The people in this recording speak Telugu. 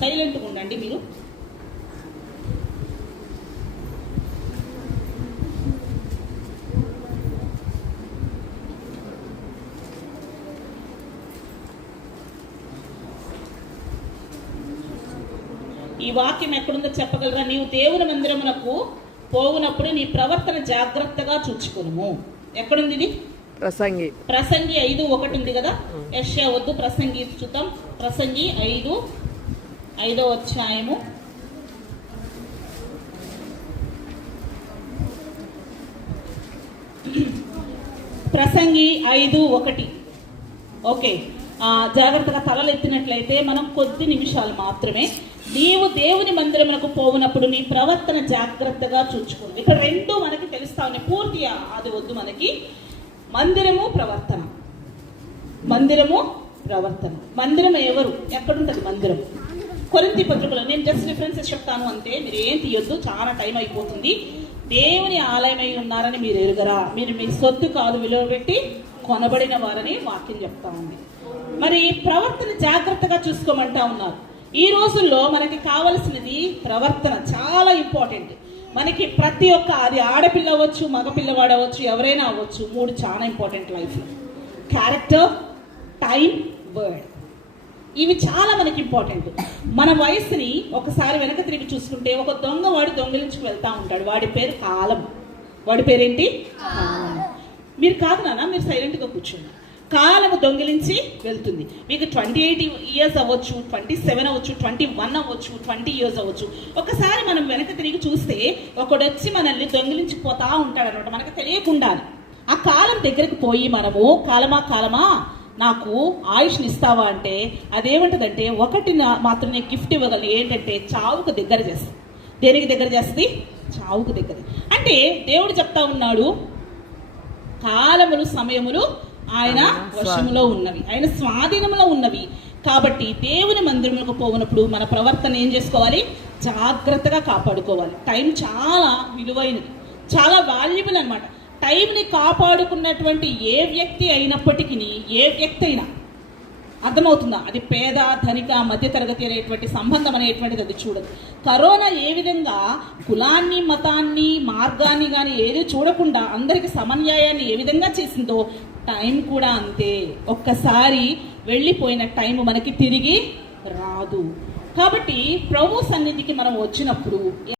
సైలెంట్గా ఉండండి మీరు. ఈ వాక్యం ఎక్కడుందో చెప్పగలరా? నీవు దేవుని మందిరమునకు పోవునప్పుడు నీ ప్రవర్తన జాగ్రత్తగా చూచుకును. ఎక్కడుంది ఇది? ప్రసంగి 5:1 ఉంది కదా. యెషయా వద్దు, ప్రసంగి చూద్దాం. ప్రసంగి 5వ అధ్యాయము. ప్రసంగి 5:1. ఓకే, జాగ్రత్తగా తలలు ఎత్తినట్లయితే మనం కొద్ది నిమిషాలు మాత్రమే. నీవు దేవుని మందిరమునకు పోవునప్పుడు నీ ప్రవర్తన జాగ్రత్తగా చూచుకోండి. ఇక్కడ రెండు మనకి తెలుస్తా ఉన్నాయి. పూర్తిగా అది వద్దు మనకి. మందిరము ప్రవర్తన. మందిరం ఎవరు? ఎక్కడుంటుంది మందిరం? కొరింథీ పత్రికలో నేను జస్ట్ రిఫరెన్సెస్ చెప్తాను అంతే, మీరు ఏం తీయొద్దు, చాలా టైం అయిపోతుంది. దేవుని ఆలయమై ఉన్నారని మీరు ఎరుగరా? మీరు మీ సొత్తు కాదు, విలువ పెట్టి కొనబడిన వారని వాక్యం చెప్తా ఉంది. మరి ప్రవర్తన జాగ్రత్తగా చూసుకోమంటా ఉన్నారు. ఈ రోజుల్లో మనకి కావలసినది ప్రవర్తన, చాలా ఇంపార్టెంట్. మనకి ప్రతి ఒక్క, అది ఆడపిల్ల అవ్వచ్చు, మగపిల్లవాడు అవ్వచ్చు, ఎవరైనా అవ్వచ్చు, 3 చాలా ఇంపార్టెంట్ లైఫ్లో. Character, time, word. ఇవి చాలా మనకి ఇంపార్టెంట్. మన వయసుని ఒకసారి వెనక తిరిగి చూసుకుంటే, ఒక వాడు దొంగిలించుకు వెళ్తా ఉంటాడు. వాడి పేరు కాలం. వాడి పేరేంటి? మీరు కాదు నాన్న, మీరు సైలెంట్గా కూర్చోండి. కాలము దొంగిలించి వెళ్తుంది. మీకు 28 years అవ్వచ్చు, 27 అవ్వచ్చు, 21 అవ్వచ్చు, 20 years అవ్వచ్చు. ఒకసారి మనం వెనక తిరిగి చూస్తే ఒకడు వచ్చి మనల్ని దొంగిలించిపోతా ఉంటాడు అనమాట, మనకు తెలియకుండా. ఆ కాలం దగ్గరికి పోయి మనము, కాలమా నాకు ఆయుష్ని ఇస్తావా అంటే అదేమంటదంటే, ఒకటి మాత్రం నేను గిఫ్ట్ ఇవ్వగలను. ఏంటంటే చావుకు దగ్గర చేస్తుంది. దేనికి దగ్గర చేస్తుంది? చావుకు దగ్గర. అంటే దేవుడు చెప్తా ఉన్నాడు, కాలములు సమయములు ఆయన వశములో ఉన్నవి, ఆయన స్వాధీనంలో ఉన్నవి. కాబట్టి దేవుని మందిరములకు పోవునప్పుడు మన ప్రవర్తన ఏం చేసుకోవాలి? జాగ్రత్తగా కాపాడుకోవాలి. టైం చాలా విలువైనది, చాలా వాల్యుబుల్ అనమాట. టైంని కాపాడుకున్నటువంటి ఏ వ్యక్తి అయినప్పటికీ, ఏ వ్యక్తి అయినా, అర్థమవుతుందా? అది పేద, ధనిక, మధ్యతరగతి అనేటువంటి సంబంధం అనేటువంటిది అది చూడదు. కరోనా ఏ విధంగా కులాన్ని, మతాన్ని, మార్గాన్ని కానీ ఏది చూడకుండా అందరికి సమన్యాయాన్ని ఏ విధంగా చేసిందో, టైం కూడా అంతే. ఒక్కసారి వెళ్ళిపోయిన టైం మనకి తిరిగి రాదు. కాబట్టి ప్రభు సన్నిధికి మనం వచ్చినప్పుడు